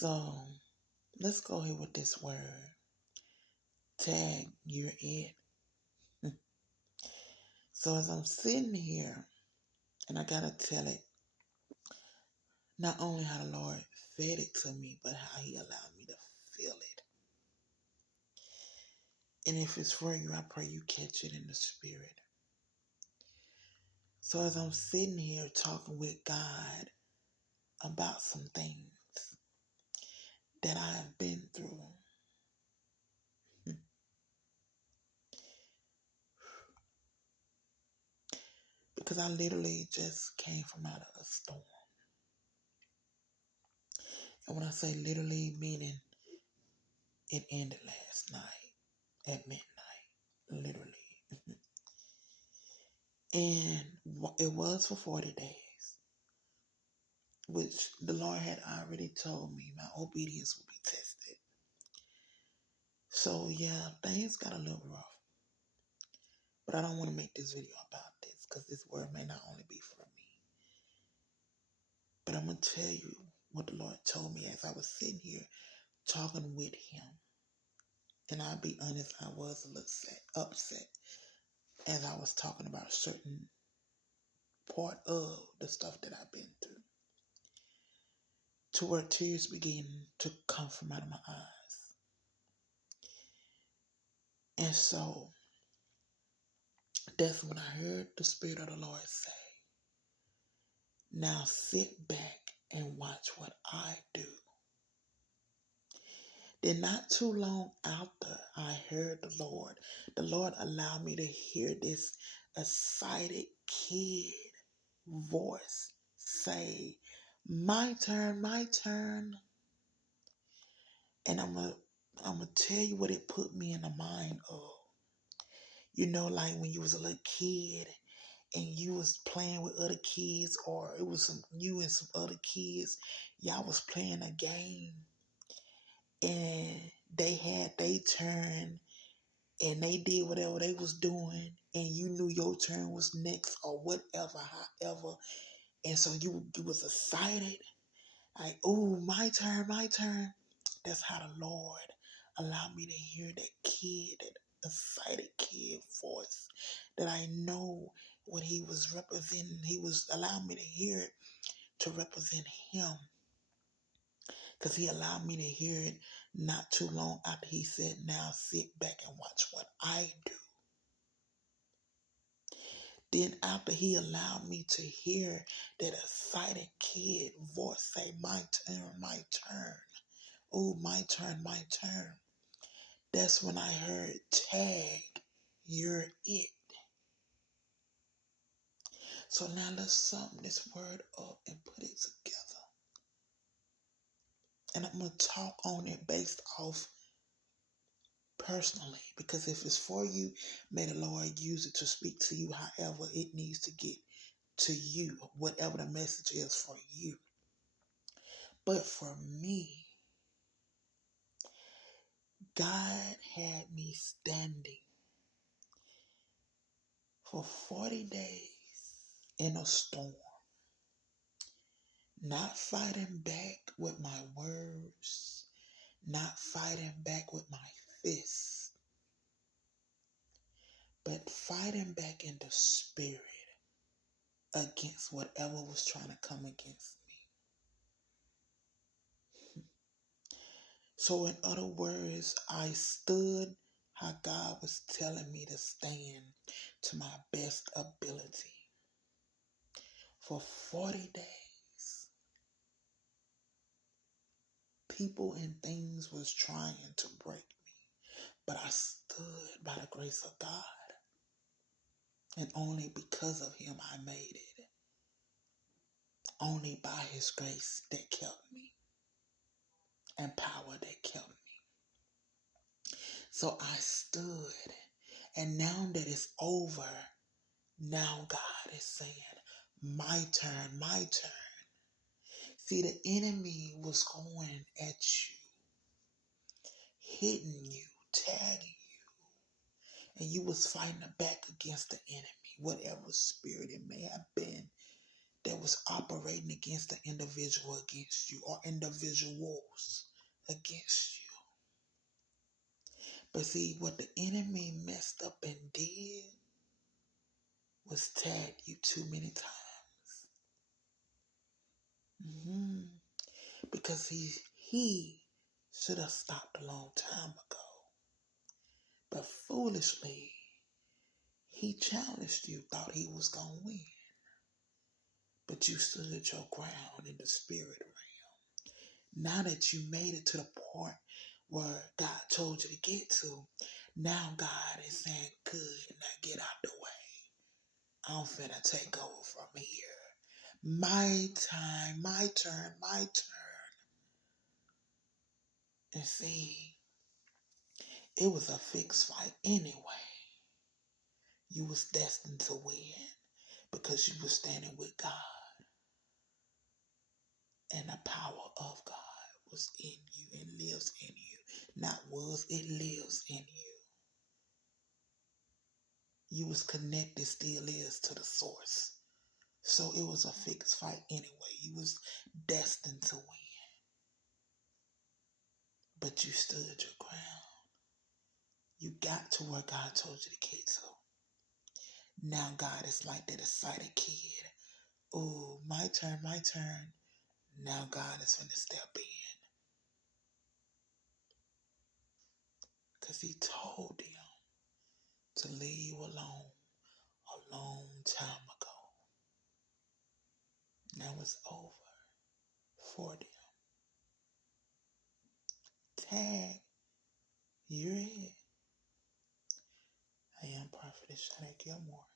So let's go here with this word. Tag, you're it. So as I'm sitting here, and I gotta tell it, not only how the Lord fed it to me, but how He allowed me to feel it. And if it's for you, I pray you catch it in the spirit. So as I'm sitting here talking with God about some things that I have been through, because I literally just came from out of a storm. And when I say literally, meaning it ended last night at midnight, literally. And it was for 40 days, which the Lord had already told me my obedience would be tested. So yeah, things got a little rough. But I don't want to make this video about this because this word may not only be for me. But I'm going to tell you what the Lord told me as I was sitting here talking with Him. And I'll be honest, I was a little upset as I was talking about a certain part of the stuff that I've been through, to where tears began to come from out of my eyes. And so that's when I heard the Spirit of the Lord say, now sit back and watch what I do. Then not too long after I heard the Lord allowed me to hear this excited kid voice say, my turn, my turn. And I'm gonna tell you what it put me in the mind of. You know, like when you was a little kid and you was playing with other kids, or it was you and some other kids, y'all was playing a game and they had their turn and they did whatever they was doing and you knew your turn was next or whatever, however. And so you was excited, like, oh, my turn, my turn. That's how the Lord allowed me to hear that kid, that excited kid voice, that I know what he was representing. He was allowing me to hear it to represent Him. Because He allowed me to hear it not too long after He said, now sit back and watch what I do. Then after He allowed me to hear that excited kid voice say, my turn, my turn. Oh, my turn, my turn. That's when I heard, tag, you're it. So now let's sum this word up and put it together. And I'm going to talk on it based off personally. Because if it's for you, may the Lord use it to speak to you however it needs to get to you, whatever the message is for you. But for me, God had me standing for 40 days in a storm, not fighting back with my words, not fighting back with my fists, but fighting back in the spirit against whatever was trying to come against me. So in other words, I stood how God was telling me to stand to my best ability for 40 days. People and things was trying to break me, but I stood by the grace of God. And only because of Him I made it. Only by His grace that kept me and power that kept me. So I stood, and now that it's over, now God is saying, my turn, my turn. See, the enemy was going at you, hitting you, tagging you, and you was fighting back against the enemy, whatever spirit it may have been that was operating against the individual against you or individuals against you. But see, what the enemy messed up and did was tag you too many times. Because he should have stopped a long time ago. But foolishly, he challenged you, thought he was going to win. But you stood your ground in the spirit realm. Now that you made it to the point where God told you to get to, now God is saying, good, now get out the way. I'm finna take over from here. My time, my turn, my turn. And see, it was a fixed fight anyway. You was destined to win because you were standing with God. And the power of God was in you and lives in you. Not was, it lives in you. You was connected, still is, to the source. So it was a fixed fight anyway. You was destined to win. But you stood your ground. You got to where God told you to get to. Now God is like that excited kid. Oh, my turn, my turn. Now God is going to step in. Because he told them to leave you alone a long time ago. Now it's over for them. Tag, you're it. I am Prophetess Shanae Gilmore.